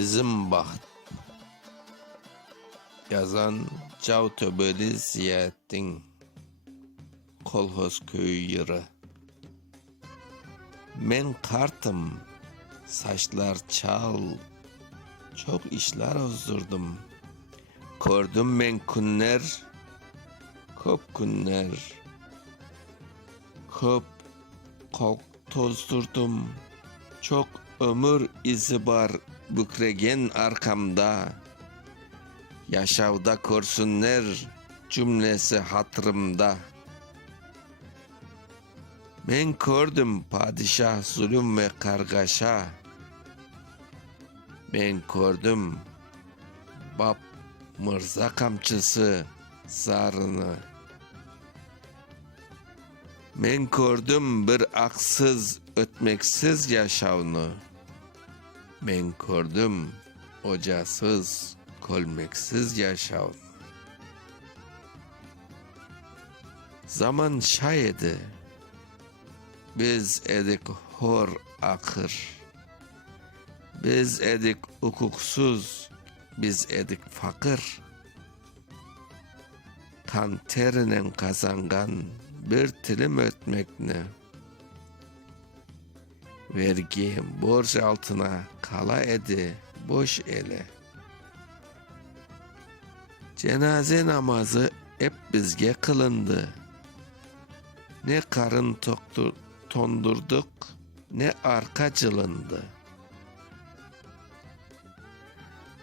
Bizim Baht. Yazan Cavtöbeli Ziyaettin Kolhoz Köyü Yırı. Men kartım Saçlar çal Çok işler ozdurdum. Gördüm men kunler Köp kunler Köp kok tozdurdum. Çok ömür izi var bükregen arkamda. Yaşavda körsünler cümlesi hatırımda. Men gördüm padişah zulüm ve kargaşa. Ben gördüm bab mırza kamçısı zarını. Men gördüm bir aksız ötmeksiz yaşavını Men gördüm ocasız kolmeksiz yaşavını Zaman şayedi biz edik hor akır. Biz edik hukuksuz biz edik fakir. Kan terinen kazangan bir tilim ötmekni vergi borç altına kala edi boş ele. Cenaze namazı hep bizge kılındı. Ne karın toktu, tondurduk ne arka cılındı.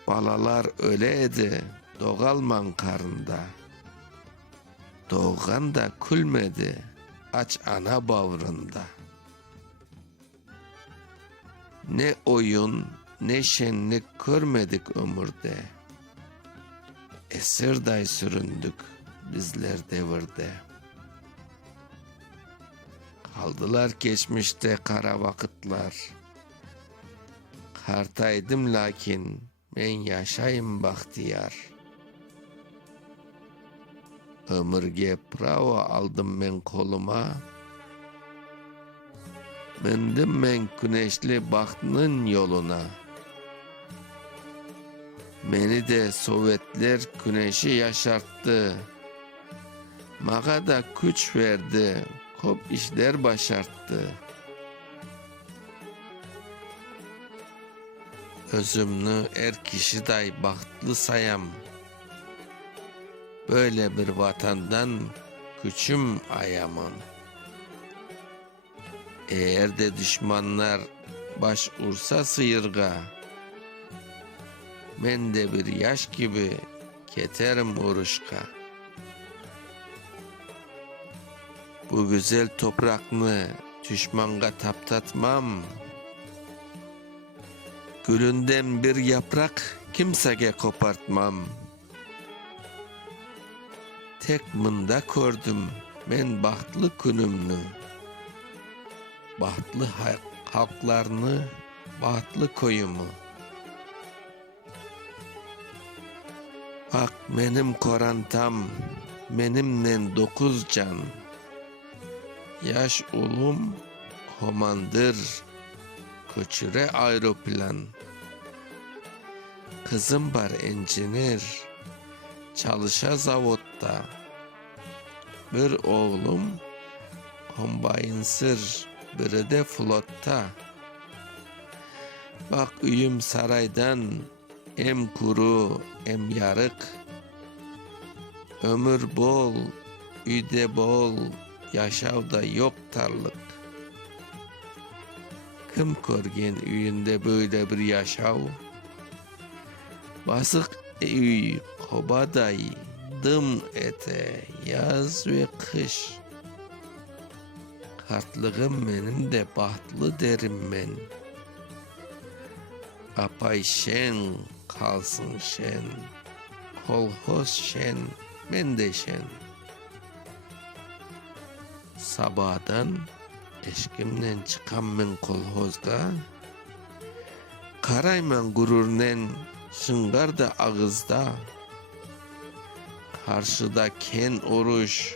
Balalar öyle edi doğalman karında. Doğan da külmedi aç ana bavrında. Ne oyun ne şenlik görmedik ömürde. Esir day süründük bizler devirde. Kaldılar geçmişte kara vakitler. Kartaydım lakin ben yaşayım bahtiyar.'' Ömürge bravo aldım ben koluma. Bindim ben güneşli bahtının yoluna. Beni de Sovyetler güneşi yaşarttı. Maga da güç verdi, kop işler başarttı. Özümnü er kişi day bahtlı sayam. Böyle bir vatandan küçüm ayamam. Eğer de düşmanlar baş ursa sıyırga, men de bir yaş gibi keterim uruşka. Bu güzel toprakını düşmanga taptatmam. Gülünden bir yaprak kimsege kopartmam.'' tek mında gördüm men bahtlı günümnü. Bahtlı halk, halklarını, bahtlı koyumu. Bak benim korantam, benimle dokuz can. Yaş ulum, komandır, köçüre aeroplan. Kızım var engineer, çalışa zavotta. Bir oğlum kombaynsır, biri de flotta. Bak üyüm saraydan em kuru em yarık. Ömür bol, üyde bol, yaşavda yok tarlık. Kim körgen üyünde böyle bir yaşav? Basık üy kobaday dım ete yaz ve kış. Kartlığım benim de bahtlı derim ben. Apay şen kalsın şen. Kolhoz şen, ben de şen. Sabahdan eşkimden çıkan ben kolhozda. Karayman gururnen şıngar da ağızda. Karşıda ken oruç,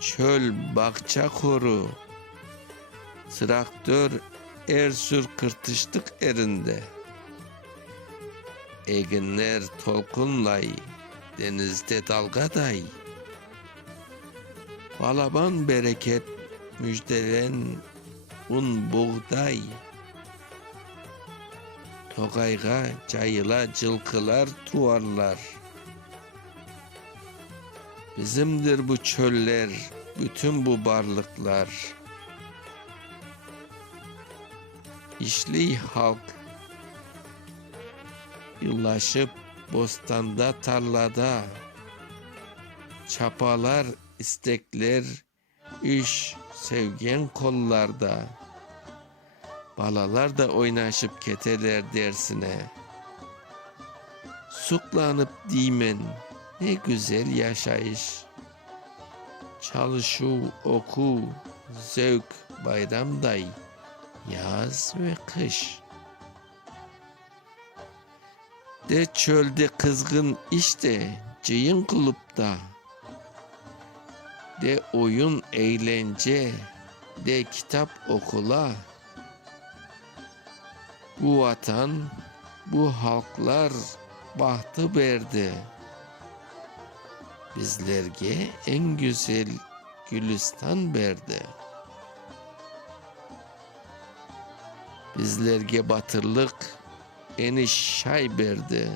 çöl bakça koru, traktör ersür kırtıştık erinde. Eginler tolkunlay, denizde dalgaday. Balaban bereket, müjdelen un buğday. Togayga cayıla cılkılar tuvarlar. Bizimdir bu çöller, bütün bu barlıklar. İşli halk yıllaşıp bostanda tarlada çapalar istekler iş sevgen kollarda balalar da oynaşıp keteler dersine suklanıp dimen ne güzel yaşayış. Çalışu oku zevk bayramday yaz ve kış. De çölde kızgın işte cıyın kulüpta de oyun eğlence de kitap okula. Bu vatan bu halklar bahtı verdi bizlerge en güzel gülistan verdi. Bizlerge batırlık eniş şay verdi.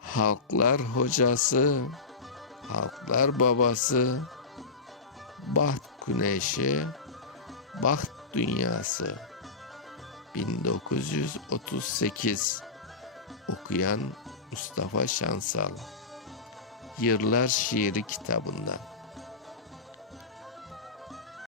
Halklar hocası halklar babası baht güneşi baht dünyası. 1938 okuyan Mustafa Şansal Yırlar şiiri kitabından